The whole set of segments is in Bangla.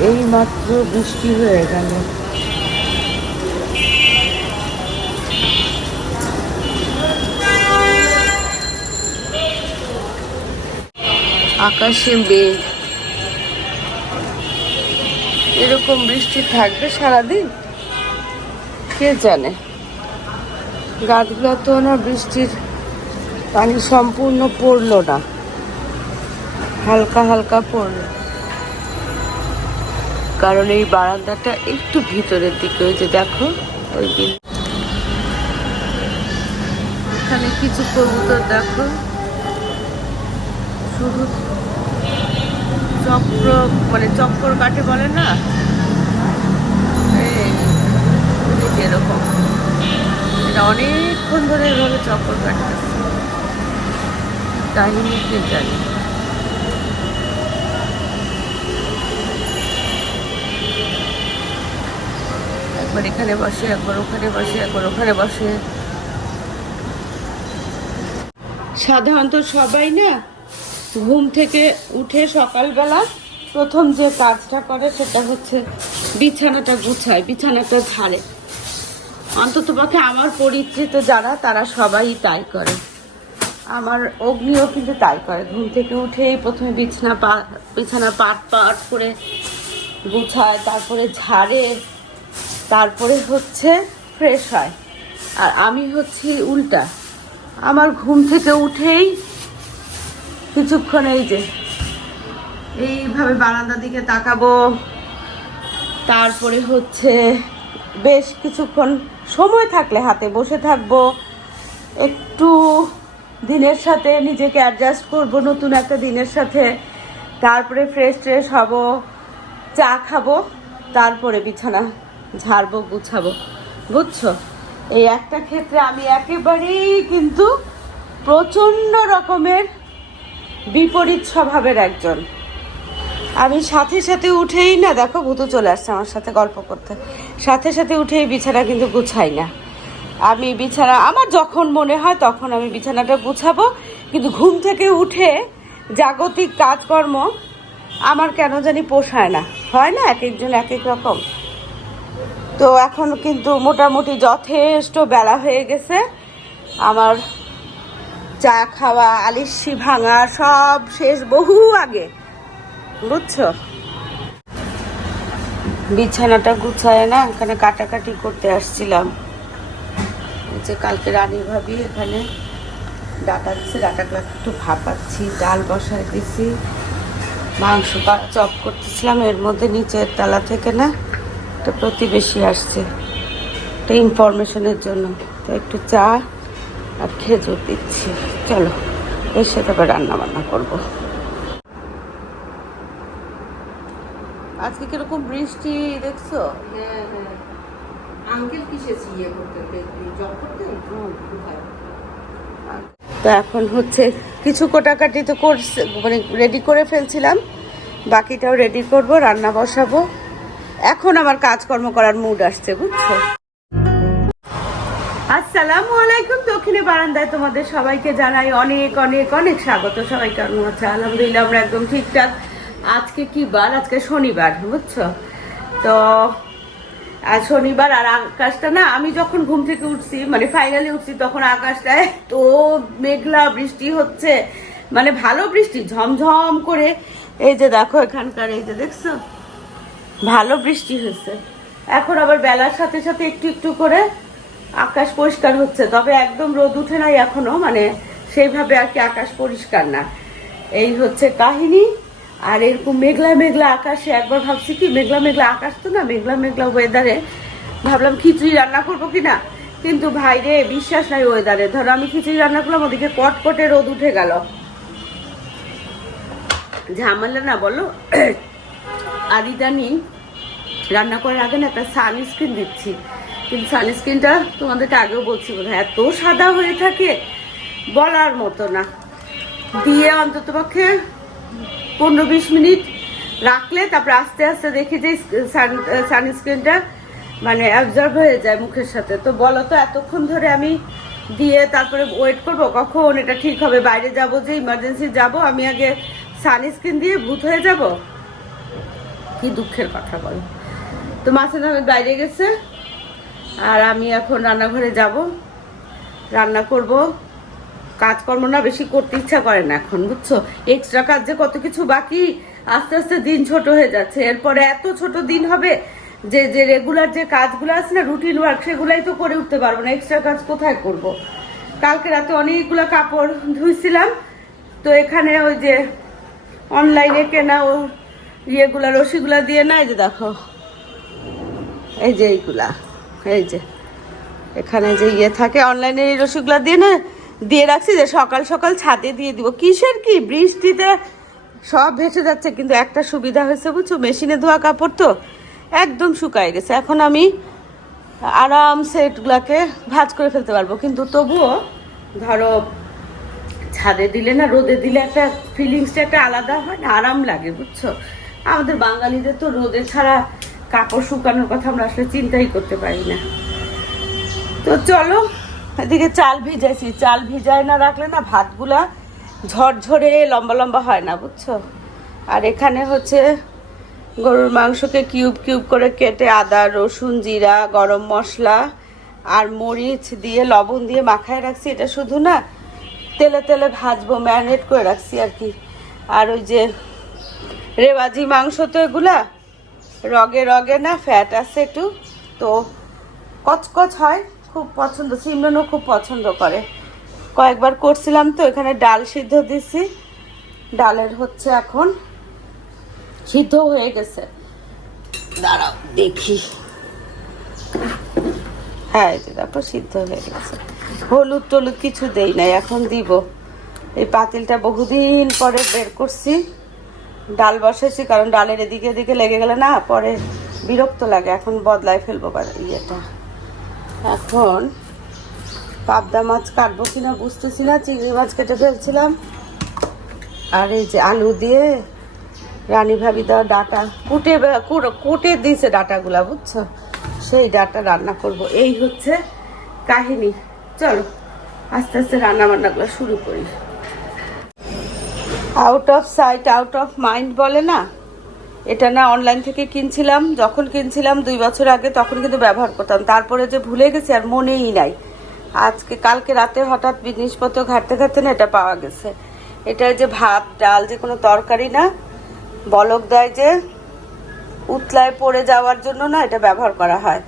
এই মাত্র বৃষ্টি হয়ে গেল। আকাশে মেঘ। এরকম বৃষ্টি থাকবে সারাদিন? কে জানে? গাছগুলো তো না বৃষ্টির পানি সম্পূর্ণ পড়ল না। হালকা হালকা পড়ল। কারণ এই বারান্দাটা একটু ভিতরের দিকে ওই যে দেখো। ওই দিন এখানে কিছু কবুতর, দেখো। শুধু চক্র মানে চক্কর কাটে বলে না? এরকম। এটা অনেকক্ষণ ধরে এভাবে চক্কর কাটতেছে। কাহিনী জানি একবার এখানে বসে, একবার ওখানে বসে, একবার ওখানে বসে। সাধারণত সবাই না ঘুম থেকে উঠে সকালবেলা প্রথম যে কাজটা করে সেটা হচ্ছে বিছানাটা গুছায়, বিছানাটা ঝাড়ে। অন্তত পক্ষে আমার পরিচিত যারা, তারা সবাই তাই করে। আমার অগ্নিও কিন্তু তাই করে। ঘুম থেকে উঠেই প্রথমে বিছানা পা, বিছানা পাট পাট করে গুছায়, তারপরে ঝাড়ে তারপরে হচ্ছে ফ্রেশ হয়। আর আমি হচ্ছি উল্টা। আমার ঘুম থেকে উঠেই কিছুক্ষণ এই যে, এইভাবে বারান্দার দিকে তাকাবো। তারপরে হচ্ছে বেশ কিছুক্ষণ সময় থাকলে হাতে বসে থাকব। একটু দিনের সাথে নিজেকে অ্যাডজাস্ট করব, নতুন একটা দিনের সাথে। তারপরে ফ্রেশ ট্রেশ হব, চা খাব, তারপরে বিছানা ঝাড়বো, গুছাবো। বুঝছ? এই একটা ক্ষেত্রে আমি একেবারেই কিন্তু প্রচণ্ড রকমের বিপরীত স্বভাবের একজন। আমি সাথে সাথে উঠেই না, দেখো ভূতু চলে আসছে আমার সাথে গল্প করতে। সাথে সাথে উঠেই বিছানা কিন্তু গুছাই না। আমি বিছানা, আমার যখন মনে হয় তখন আমি বিছানাটা গুছাবো, কিন্তু ঘুম থেকে উঠে জাগতিক কাজকর্ম আমার কেন জানি পোষায় না। হয় না এক একজন এক এক রকম? তো এখন কিন্তু মোটামুটি যথেষ্ট বেলা হয়ে গেছে। আমার চা খাওয়া, আলিশি ভাঙা সব শেষ বহু আগে। বুঝছ? বিছানাটা গুছায় না, এখানে কাটাকাটি করতে আসছিলাম। যে কালকে রানী ভাবি এখানে ডাটা দিচ্ছে ডাটাগুলো একটু ভাপাচ্ছি, ডাল বসায় দিছি, মাংস চপ করতেছিলাম, এর মধ্যে নিচের তালা থেকে না একটা প্রতিবেশী আসছে। একটা ইনফরমেশনের জন্য। তো একটু চা আর খেজুর দিচ্ছি। চলো এসে তবে রান্না বান্না করব। আজকে কীরকম বৃষ্টি দেখছ? হ্যাঁ হ্যাঁ। আঙ্কেল কিসে ইয়ে করতেন? জব করতেন? তো এখন হচ্ছে কিছু কোটাকাটি তো করছে মানে রেডি করে ফেলছিলাম। বাকিটাও রেডি করব রান্না বসাবো। এখন আমার কাজকর্ম করার মুড আসছে, বুঝছ? আসসালামু আলাইকুম, দক্ষিণে বারান্দায় তোমাদের সবাইকে জানাই অনেক অনেক অনেক স্বাগত। সবাই কেমন আছে? আলহামদুলিল্লাহ, আমরা একদম ঠিকঠাক। আজকে কি বার? আজকে শনিবার, বুঝছ? তো আর শনিবার আর আকাশটা না, আমি যখন ঘুম থেকে উঠছি মানে ফাইনালি উঠছি, তখন আকাশটায় তো মেঘলা বৃষ্টি হচ্ছে। মানে ভালো বৃষ্টি, ঝমঝম করে। এই যে দেখো এখানকার, এই যে দেখছ? ভালো বৃষ্টি হয়েছে। এখন আবার বেলার সাথে সাথে একটু একটু করে আকাশ পরিষ্কার হচ্ছে। তবে একদম রোদ উঠে নাই এখনও মানে সেইভাবে আর কি আকাশ পরিষ্কার না। এই হচ্ছে কাহিনী। আর এরকম মেঘলা মেঘলা আকাশে একবার ভাবছি কি, মেঘলা মেঘলা আকাশ তো না, মেঘলা মেঘলা ওয়েদারে ভাবলাম খিচুড়ি রান্না করব কি না? কিন্তু ভাই রে, বিশ্বাস নাই ওয়েদারে ধরো আমি খিচুড়ি রান্না করলাম, ওদিকে কটকটে রোদ উঠে গেল। ঝামেলা না বলো? আর ইদানিং রান্না করার আগে না একটা সানস্ক্রিন দিচ্ছি। কিন্তু সানস্ক্রিনটা তোমাদেরকে আগেও বলছি বোধ এত সাদা হয়ে থাকে, বলার মতো না। দিয়ে অন্তত পক্ষে পনেরো বিশ মিনিট রাখলে তারপর আস্তে আস্তে দেখি যে সানস্ক্রিনটা মানে অ্যাবজর্ব হয়ে যায় মুখের সাথে। তো বলো তো, এতক্ষণ ধরে আমি দিয়ে তারপরে ওয়েট করব? কখন এটা ঠিক হবে? বাইরে যাব যে ইমার্জেন্সি যাব? আমি আগে সানস্ক্রিন দিয়ে ভূত হয়ে যাব? কি দুঃখের কথা বলো। তো মাসুদ আহমেদ বাইরে গেছে, আর আমি এখন রান্নাঘরে যাব। রান্না করব। কাজকর্ম না বেশি করতে ইচ্ছা করে না এখন, বুঝছ? এক্সট্রা কাজ যে কত কিছু বাকি, আস্তে আস্তে দিন ছোট হয়ে যাচ্ছে। এরপরে এত ছোট দিন হবে যে যে রেগুলার যে কাজগুলো আছে না রুটিন ওয়ার্ক সেগুলাই তো করে উঠতে পারব না। এক্সট্রা কাজ কোথায় করব। কালকে রাতে অনেকগুলো কাপড় ধুইছিলাম। তো এখানে ওই যে অনলাইনে কেনা ও ইয়েগুলা, রশিগুলা দিয়ে না, এই যে দেখো। এই যে এইগুলা, এই যে। এখানে যে ইয়ে থাকে, অনলাইনে এই রসিগুলা দিয়ে না, দিয়ে রাখছি যে সকাল সকাল ছাদে দিয়ে দিব। কিসের কি? বৃষ্টিতে সব ভেসে যাচ্ছে, কিন্তু একটা সুবিধা হয়েছে, বুঝছ? মেশিনে ধোয়া কাপড় তো একদম শুকায় গেছে। এখন আমি আরামসে এগুলাকে ভাজ করে ফেলতে পারব। কিন্তু তবুও, ধরো, ছাদে দিলে না, রোদে দিলে একটা ফিলিংসটা একটা আলাদা হয় না? আরাম লাগে, বুঝছ? আমাদের বাঙালিদের তো রোদে ছাড়া কাপড় শুকানোর কথা আমরা আসলে চিন্তাই করতে পারি না। তো চলো, এদিকে চাল ভিজাইছি। চাল ভিজায় না রাখলে না ভাতগুলা ঝরঝরে লম্বা লম্বা হয় না, বুঝছ? আর এখানে হচ্ছে গরুর মাংসকে কিউব কিউব করে কেটে আদা, রসুন, জিরা, গরম মশলা আর মরিচ দিয়ে, লবণ দিয়ে মাখায় রাখছি। এটা শুধু না তেলে তেলে ভাজবো, ম্যারিনেট করে রাখছি আর কি। আর ওই যে রেওয়াজি মাংস তো এগুলা। রগে রগে না ফ্যাট আছে একটু। তো কচকচ হয়, খুব পছন্দ। সিমরনও খুব পছন্দ করে। কয়েকবার করছিলাম তো, এখানে ডাল সিদ্ধ দিছি। ডালের হচ্ছে এখন সিদ্ধ হয়ে গেছে। দাঁড়াও, দেখি। হ্যাঁ এটা দেখো সিদ্ধ হয়ে গেছে। হলুদ টলুদ কিছু দেই নাই, এখন দিব। এই পাতিলটা বহুদিন পরে বের করছি। ডাল বসেছি কারণ ডালের এদিকে এদিকে লেগে গেলে না পরে বিরক্ত লাগে। এখন বদলায় ফেলব ইয়েটা। এখন পাবদা মাছ কাটবো কিনা বুঝতেছি না, চিংড়ি মাছ কেটে ফেলছিলাম। আর এই যে আলু দিয়ে রানী ভাবি দেওয়া ডাটা, কুটে কুটে দিয়েছে ডাটাগুলা, বুঝছ? সেই ডাটা রান্না করব। এই হচ্ছে কাহিনী। চলো, আস্তে আস্তে রান্না বান্নাগুলো শুরু করি। Out of sight out of mind বলে না? এটা না অনলাইন থেকে কিনছিলাম, যখন কিনছিলাম দুই বছর আগে, তখন কিন্তু ব্যবহার করতাম। তারপরে যে ভুলে গেছি আর মনেই নাই। আজকে, কালকে রাতে হঠাৎ জিনিসপত্র ঘাটতে ঘাটতে না এটা পাওয়া গেছে। এটা যে ভাত, ডাল যে কোনো তরকারি না, বলক দেয় যে উতলায় পড়ে যাওয়ার জন্য না এটা ব্যবহার করা হয়।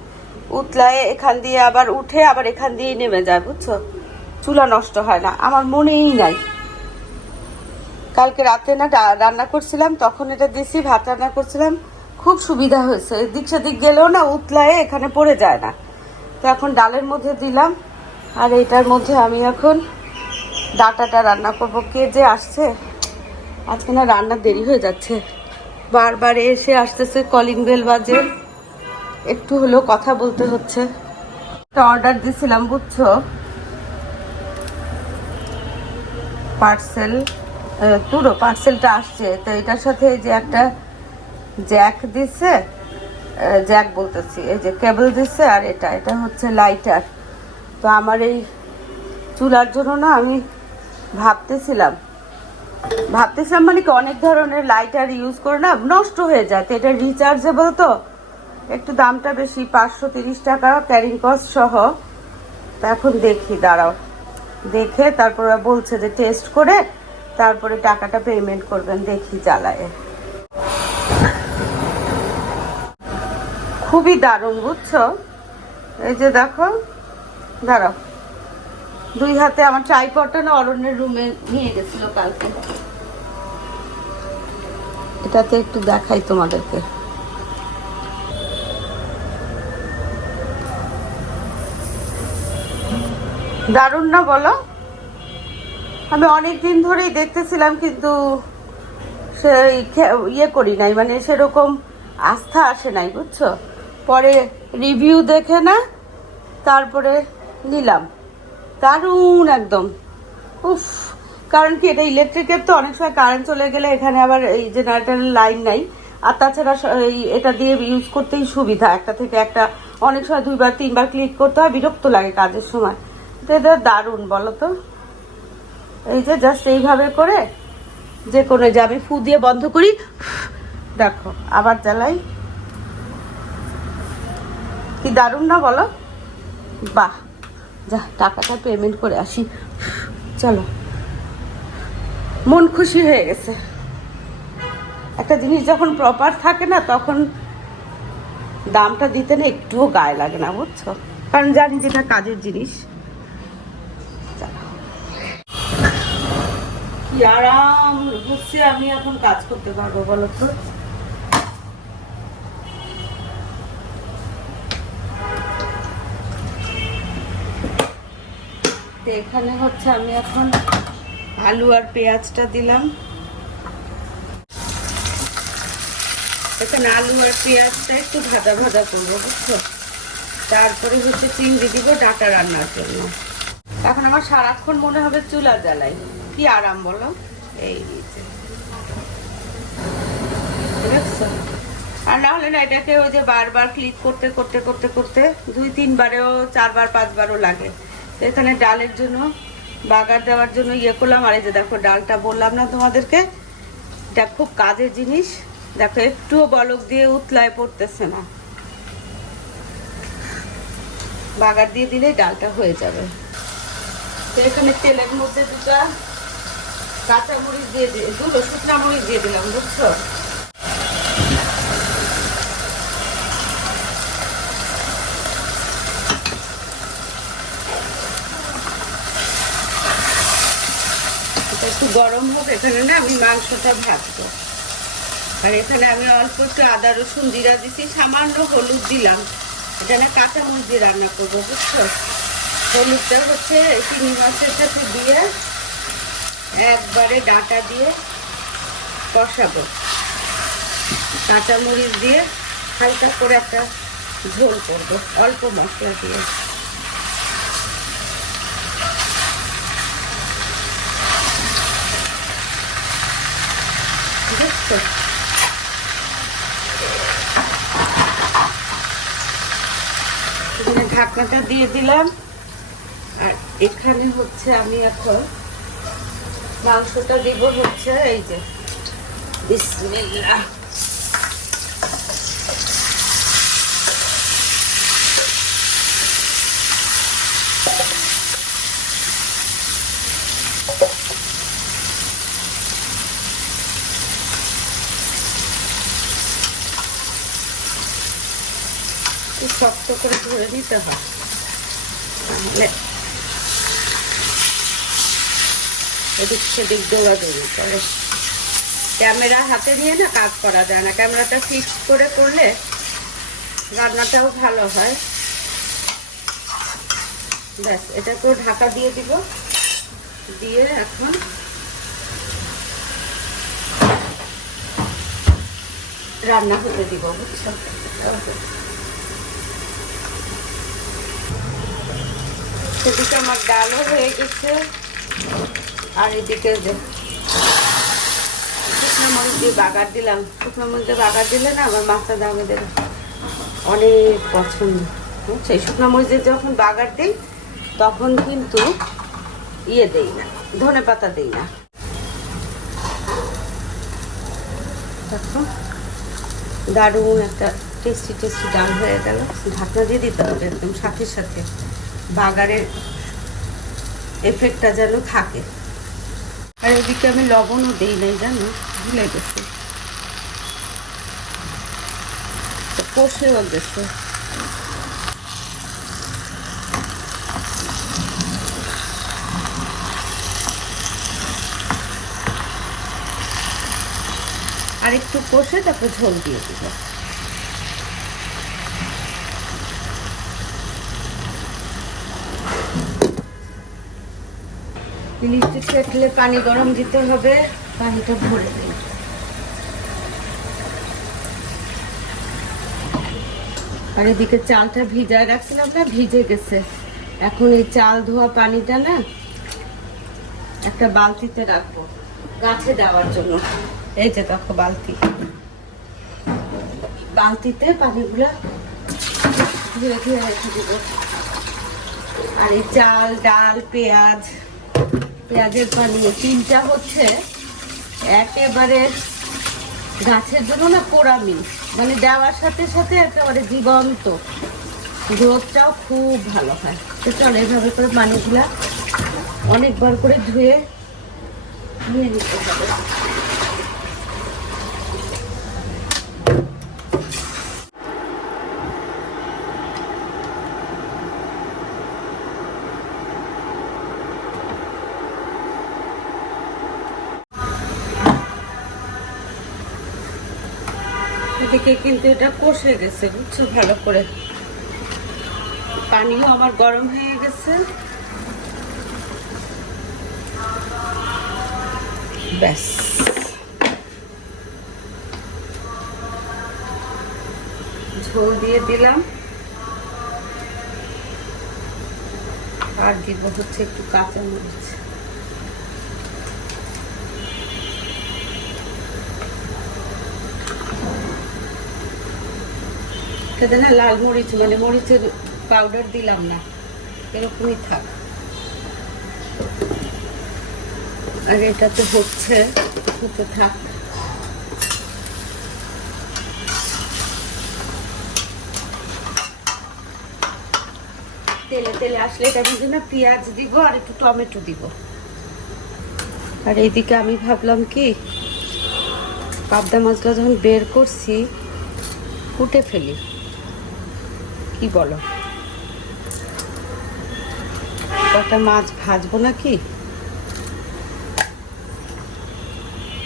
উতলায় এখান দিয়ে আবার উঠে আবার এখান দিয়ে নেমে যায়, বুঝছ? চুলা নষ্ট হয় না, আমার মনেই নাই। কালকে রাতে না রান্না করছিলাম, তখন এটা দিছি, ভাত রান্না করছিলাম। খুব সুবিধা হয়েছে। এদিক সেদিক গেলেও না উতলায় এখানে পড়ে যায় না। তো এখন ডালের মধ্যে দিলাম, আর এটার মধ্যে আমি এখন ডাটাটা রান্না করব। কে যে আসছে? আজকে না রান্না দেরি হয়ে যাচ্ছে। বারবার এসে আসতেছে, কলিং বেল বাজে। একটু হলেও কথা বলতে হচ্ছে। একটা অর্ডার দিছিলাম, বুঝছ? পার্সেল। পুরো পার্সেলটা আসছে। তো এটার সাথে যে একটা জ্যাক দিছে জ্যাক বলতেছি, এই যে কেবল দিছে আর এটা এটা হচ্ছে লাইটার তো আমার এই চুলার জন্য না আমি ভাবতেছিলাম ভাবতেছিলাম মানে কি অনেক ধরনের লাইটার ইউজ করে না নষ্ট হয়ে যায়। তো এটা রিচার্জেবল তো, একটু দামটা বেশি, পাঁচশো তিরিশ টাকা ক্যারিং কস্ট সহ। তো এখন দেখি, দাঁড়াও। দেখে তারপর বলছে যে টেস্ট করে তারপরে টাকাটা পেমেন্ট করবেন, দেখি জ্বালায়। খুবই দারুণ, বুঝছ? এই যে দেখো, দাঁড়াও। দুই হাতে আমার ট্রাইপডটা না অরণ্যের রুমে নিয়ে গেছিল কালকে। এটাতে একটু দেখাই তোমাদেরকে। দারুণ না বলো? আমি অনেক দিন ধরেই দেখতেছিলাম, কিন্তু সেই ইয়ে করি নাই। মানে সেরকম আস্থা আসে নাই, বুঝছ? পরে রিভিউ দেখে না, তারপরে নিলাম। দারুণ একদম। উফ, কারণ কি, এটা ইলেকট্রিকের তো অনেক সময় কারেন্ট চলে গেলে এখানে আবার এই জেনারেটারের লাইন নাই। আর তাছাড়া এটা দিয়ে ইউজ করতেই সুবিধা। একটা থেকে একটা অনেক সময় দুইবার, তিনবার ক্লিক করতে হয়, বিরক্ত লাগে কাজের সময়। তো এটা দারুণ, বলো তো? এই যে জাস্ট এইভাবে করে যে কোনো যে আমি ফু দিয়ে বন্ধ করি, দেখো, আবার জ্বালাই। কি দারুণ না বলো? বাহ, যা, টাকাটা পেমেন্ট করে আসি। চলো, মন খুশি হয়ে গেছে। একটা জিনিস যখন প্রপার থাকে না, তখন দামটা দিতে না একটুও গায়ে লাগে না, বুঝছ? কারণ জানি যেটা কাজের জিনিস। কি আরাম বুঝছি আমি এখন কাজ করতে পারব বলো তো এখানে হচ্ছে আমি এখন আলু আর পেঁয়াজটা দিলাম। এখানে আলু আর পেঁয়াজটা একটু ভাজা ভাজা করব, বুঝছ? তারপরে হচ্ছে চিংড়ি দিব ডাটা রান্নার জন্য। এখন আমার সারাক্ষণ মনে হবে চুলা জ্বালাই। কি আরাম বলো? এই আর না হলে না, এটাকে ওই যে বারবার ক্লিক করতে করতে করতে করতে দুই তিনবারেও, চারবার, পাঁচবারও লাগে। তো এখানে ডালের জন্য, বাগার দেওয়ার জন্য ইয়ে করলাম। আর এই যে দেখো, ডালটা বললাম না তোমাদেরকে? এটা খুব কাজের জিনিস। দেখো, একটুও বলক দিয়ে উতলায় পড়তেছে না। বাগার দিয়ে দিলে ডালটা হয়ে যাবে। তো এখানে তেলের মধ্যে দুটা কাঁচা মরিচ দিয়ে দিয়ে দুটো শুকনা মরিচ দিয়ে দিলাম, বুঝছ? একটু গরম হোক, এখানে না আমি মাংসটা ভাজবো। আর এখানে আমি অল্প একটু আদা, রসুন, জিরা দিচ্ছি সামান্য হলুদ দিলাম। এখানে কাঁচা মরিচ দিয়ে রান্না করব, বুঝছ? হলুদটা হচ্ছে চিংড়ি মাছের সাথে দিয়ে একবারে ডাটা দিয়ে কষাবো। কাঁচা মরিচ দিয়ে হালকা করে একটা ঝোল করব, অল্প মশলা দিয়ে। ঢাকনাটা দিয়ে দিলাম। আর এখানে হচ্ছে আমি এখন মাংসটা দিব হচ্ছে এই যে। বিসমিল্লাহ। একটু শক্ত করে ধরে দিতে হয় এদিক সেদিক দৌড়াদৌড়ি করে। ক্যামেরা হাতে নিয়ে না কাজ করা যায় না। ক্যামেরাটা ফিক্স করে করলে রান্নাটাও ভালো হয়। ব্যাস এটাকেও ঢাকা দিয়ে দিব। দিয়ে এখন রান্না হতে দিব, বুঝছ? সেদিকে আমার ডালও হয়ে গেছে। আর এদিকে যে শুকনো মরিচ দিয়ে বাগার দিলাম। শুকনো মরিচ দিয়ে বাগার দিলে না আমার মাথা দামে দেবে অনেক পছন্দ। সেই শুকনো মরিচের যখন বাগার দিই, তখন কিন্তু ইয়ে দেই না, ধনে পাতা দেই না। দারুণ একটা টেস্টি টেস্টি ডাল হয়ে গেল। ঢাকনা দিয়ে দিতে হবে একদম সাথে সাথে। বাগারের এফেক্টটা যেন থাকে। আর এদিকে আমি লবণও দিই নাই, জানো? ভুলে গেছি। কষেও গেছে আর একটু কষে তারপর ঝোল দিয়ে দিব। ইলিশটা ফেটলে পানি গরম দিতে হবে, পানিটা ভরে দিই আর এদিকে চালটা ভিজায় রাখছিলাম না ভিজে গেছে। এখন এই চাল ধোয়া পানিটা না একটা বালতিতে রাখব, গাছে দেওয়ার জন্য। এই যে দেখো বালতি। বালতিতে পানিগুলা ধুয়ে ধুয়ে রেখে দিব। আর এই চাল, ডাল, পেঁয়াজ পেঁয়াজের পানি। তিনটা হচ্ছে একেবারে গাছের জন্য না কোরামি মানে দেওয়ার সাথে সাথে একেবারে জীবন্ত। গ্রোথটাও খুব ভালো হয়। তো চলো এভাবে করে পানিগুলা অনেকবার করে ধুয়ে নিয়ে নিতে হবে। এদিকে কিন্তু এটা কষে গেছে, বুঝছ? ভালো করে। পানিও আমার গরম হয়ে গেছে। ব্যাস। ঝোল দিয়ে দিলাম। আর দিব হচ্ছে একটু কাঁচা না লাল মরিচ মানে মরিচের পাউডার দিলাম না। এরকমই থাক। আর এটা তো হচ্ছে হতে থাক। তেলে তেলে আসলে এটা মধ্যে না পেঁয়াজ দিব আর একটু টমেটো দিব। আর এইদিকে আমি ভাবলাম কি, পাবদা মাছটা যখন বের করছি, ফুটে ফেলি। কি বলো? কটা মাছ ভাজবো নাকি?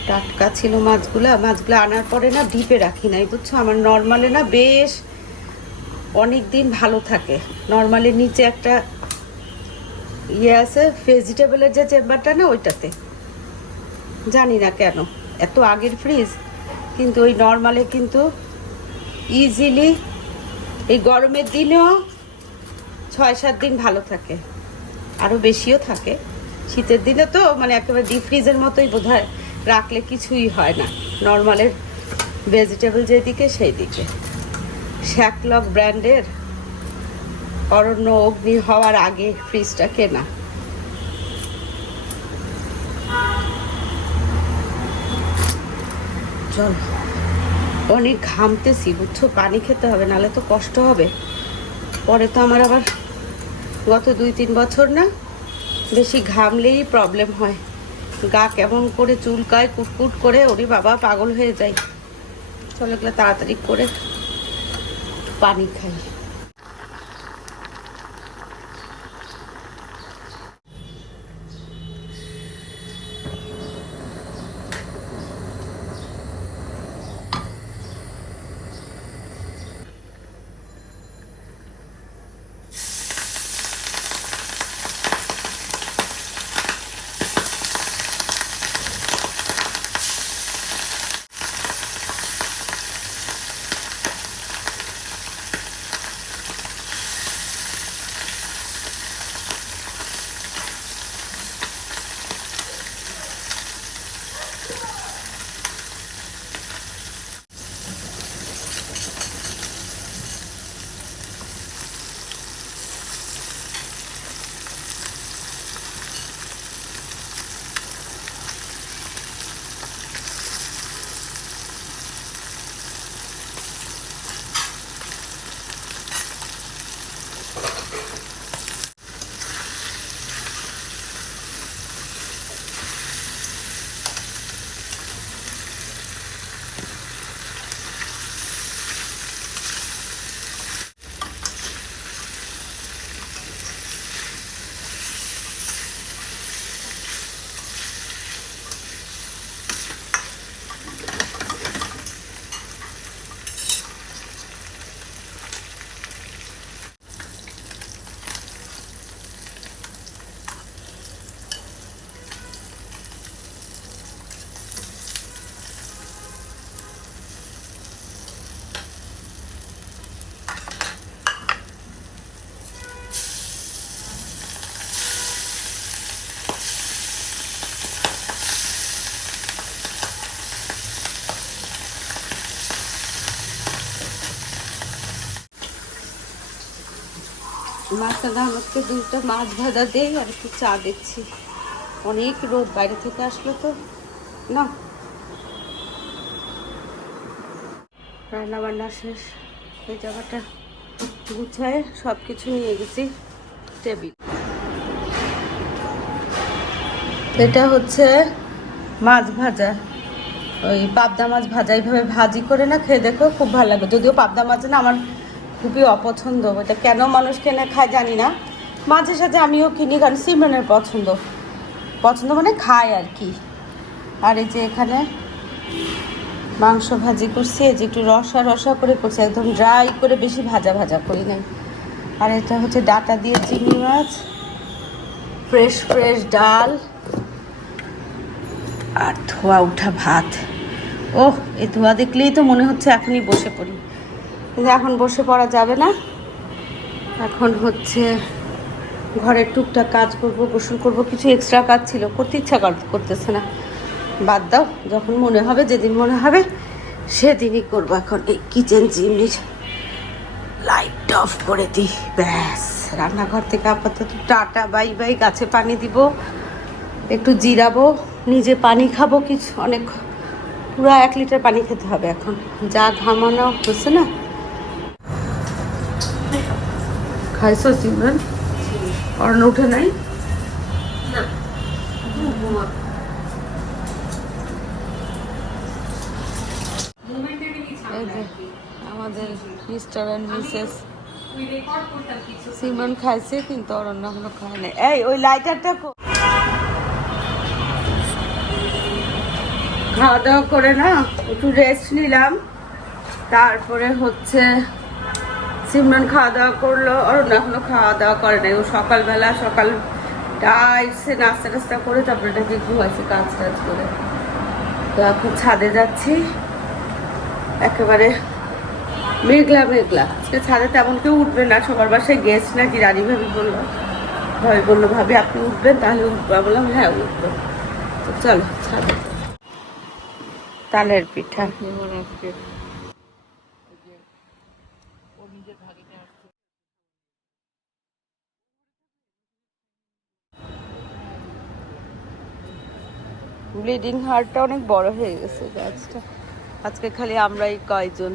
টাটকা ছিল মাছগুলো মাছগুলো আনার পরে না ডিপে রাখি নাই, বুঝছ? আমার নর্মালে না বেশ অনেক দিন ভালো থাকে। নর্মালি নিচে একটা ইয়ে আছে, ভেজিটেবলের যে চেম্বারটা না ওইটাতে। জানি না কেন, এত আগের ফ্রিজ, কিন্তু ওই নর্মালে কিন্তু ইজিলি এই গরমের দিনেও ছয় সাত দিন ভালো থাকে। আরও বেশিও থাকে। শীতের দিনে তো মানে একেবারে ডিপ ফ্রিজের মতোই বোধ রাখলে কিছুই হয় না। নর্মালের ভেজিটেবল যেদিকে সেই দিকে শ্যাকলক ব্র্যান্ডের অরণ্য অগ্নি হওয়ার আগে ফ্রিজটা কেনা। চল। অনেক ঘামতেছি, বুঝছ? পানি খেতে হবে নালে তো কষ্ট হবে। পরে তো আমার আবার গত দুই তিন বছর না বেশি ঘামলেই প্রবলেম হয়। গা কেমন করে চুলকায়, কুটকুট করে, ওরে বাবা, পাগল হয়ে যায়। চলে গেলে তাড়াতাড়ি করে পানি খাই। মাছটা আমাকে দুটো মাছ ভাজা দেই আর একটু চা দিচ্ছি। অনেক রোদ, বাইরে থেকে আসলো তো। না। রান্না বান্না শেষ। এই জায়গাটা গুছায় সব কিছু নিয়ে গেছি, টেবিল। এটা হচ্ছে মাছ ভাজা। ওই পাবদা মাছ ভাজা, এইভাবে ভাজি করে না খেয়ে দেখো খুব ভালো লাগে। যদিও পাবদা মাছ না, আমার খুবই অপছন্দ। এটা কেন মানুষ কেনে খায় জানি না। মাঝে সাঝে আমিও কিনি, কারণ সিমরানের পছন্দ। পছন্দ মানে খায় আর কি। আর এই যে এখানে মাংস ভাজি করছি, এই যে একটু রসা রসা করে করছি, একদম ড্রাই করে বেশি ভাজা ভাজা করি নাই। আর এটা হচ্ছে ডাটা দিয়ে চিংড়ি মাছ ফ্রেশ ফ্রেশ ডাল আর ধোয়া উঠা ভাত। ওহ, এই ধোয়া দেখলেই তো মনে হচ্ছে এখনই বসে পড়ি। কিন্তু এখন বসে পড়া যাবে না। এখন হচ্ছে ঘরের টুকটাক কাজ করব, গোসল করব, কিছু এক্সট্রা কাজ ছিল, করতে ইচ্ছা কর- করতেছে না। বাদ দাও, যখন মনে হবে, যেদিন মনে হবে, সেদিনই করব এখন এই কিচেন চিমনির লাইট অফ করে দিই। ব্যাস, রান্নাঘর থেকে আপাতত টাটা, বাই বাই, গাছে পানি দিব, একটু জিরাবো, নিজে পানি খাব, কিছু অনেক, পুরো এক লিটার পানি খেতে হবে এখন। যা ঘামানো হচ্ছে না খাইছো সিমরান অর্ণ উঠে নাই? আমাদের মিস্টার অ্যান্ড মিসেস সিমন খাইছে কিন্তু অরণ্য এখনও খায় নাই। এই ওই লাইটারটা খাওয়া দাওয়া করে না একটু রেস্ট নিলাম। তারপরে হচ্ছে সিমরান খাওয়া দাওয়া করল অরণ্য এখনও খাওয়া দাওয়া করে নাই। ও সকালবেলা সকাল এসে নাস্তা টাস্তা করে তারপরে নাকি ঘুমাইছে কাজ টাজ করে। তো এখন ছাদে যাচ্ছি। একেবারে মেঘলা মেঘলা। আজকে ছাদে তেমন কেউ উঠবে না, সবার বাসায় গেস্ট নাকি রানী ভাবি বলল। ভাবি বলল, ভাবি, আপনি উঠবেন, তাহলে উঠবো। বললাম হ্যাঁ উঠবো। তো চলো, ছাদে। তালের পিঠা। ব্লিডিং হার্টটা অনেক বড় হয়ে গেছে গাছটা আজকে খালি আমরাই কয়জন?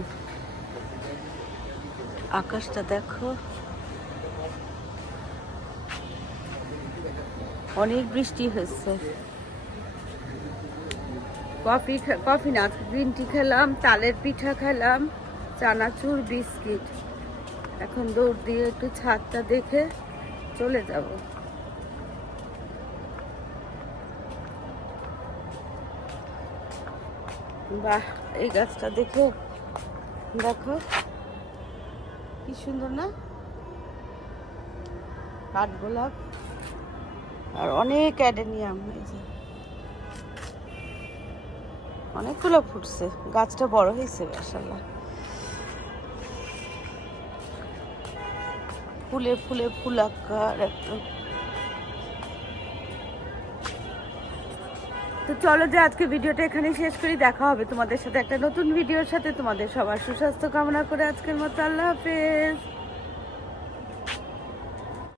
আকাশটা দেখো। অনেক বৃষ্টি হয়েছে। কফি কফি না, গ্রিন টি খেলাম, তালের পিঠা খেলাম, চানাচুর, বিস্কিট। এখন দৌড় দিয়ে একটু ছাদটা দেখে চলে যাব। বাহ, এই গাছটা দেখো। দেখো। কি সুন্দর না? কাঠগোলাপ আর অনেক অ্যাডেনিয়াম, এই যে। অনেকগুলো ফুটছে। গাছটা বড় হয়েছে, মাশাআল্লাহ। ফুলে ফুলে ফুলাকার একদম। চলো যে আজকে ভিডিওটা এখানে শেষ করি। দেখা হবে তোমাদের সাথে একটা নতুন ভিডিওর সাথে। তোমাদের সবার সুস্বাস্থ্য কামনা করে আজকের মতো আল্লাহ হাফেজ।